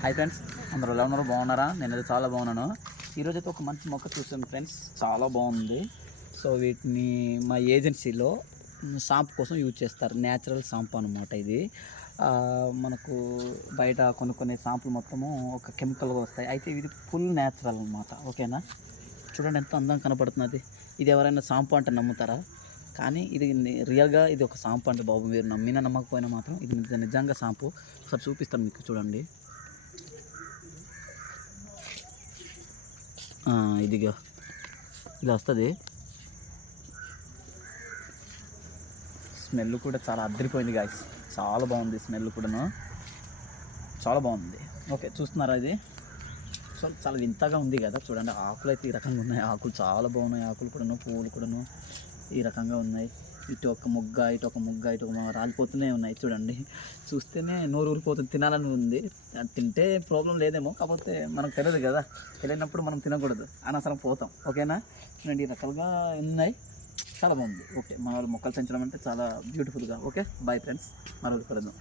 Hi friends అందరూ ఎలా ఉన్నారు? బాగున్నారా? నేనైతే చాలా బాగున్నాను. ఈరోజు అయితే ఒక మంచి మొక్క చూసాను ఫ్రెండ్స్ చాలా బాగుంది. సో వీటిని మా ఏజెన్సీలో షాంప్ కోసం యూజ్ చేస్తారు. న్యాచురల్ షాంపు అనమాట ఇది. మనకు బయట కొన్ని కొన్ని షాంపులు మొత్తము ఒక కెమికల్గా వస్తాయి. అయితే ఇది ఫుల్ న్యాచురల్ అనమాట ఓకేనా చూడండి ఎంత అందంగా కనపడుతున్నది. ఇది ఎవరైనా షాంపు అంటే నమ్ముతారా? కానీ ఇది రియల్గా ఇది ఒక షాంపు అంటే బాబు. మీరు నమ్మినా నమ్మకపోయినా మాత్రం ఇది నిజంగా షాంపు. ఒకసారి చూపిస్తాను మీకు చూడండి. ఇదిగో. ఇది వస్తుంది. స్మెల్ కూడా చాలా అద్దరిపోయింది గాయస్ చాలా బాగుంది స్మెల్ కూడాను. చాలా బాగుంది. ఓకే చూస్తున్నారా ఇది? సో చాలా వింతగా ఉంది కదా. చూడండి ఆకులు అయితే ఈ రకంగా ఉన్నాయి. ఆకులు చాలా బాగున్నాయి. ఆకులు కూడాను పువ్వులు కూడాను ఈ రకంగా ఉన్నాయి. ఇటు ఒక ముగ్గ ఇటు ఒక ముగ్గ ఇటు ఒక రాలిపోతూనే ఉన్నాయి చూడండి. చూస్తేనే నోరు ఊరిపోతుంది తినాలని ఉంది. తింటే ప్రాబ్లం లేదేమో కాకపోతే మనకు తెలియదు కదా. తెలియనప్పుడు మనం తినకూడదు. అనవసరం పోతాం. ఓకేనా? చూడండి ఈ రకాలుగా ఉన్నాయి. చాలా బాగుంది. ఓకే మన వాళ్ళు మొక్కలు పెంచడం అంటే చాలా బ్యూటిఫుల్గా ఓకే బాయ్ ఫ్రెండ్స్ మరొక కలుద్దాం.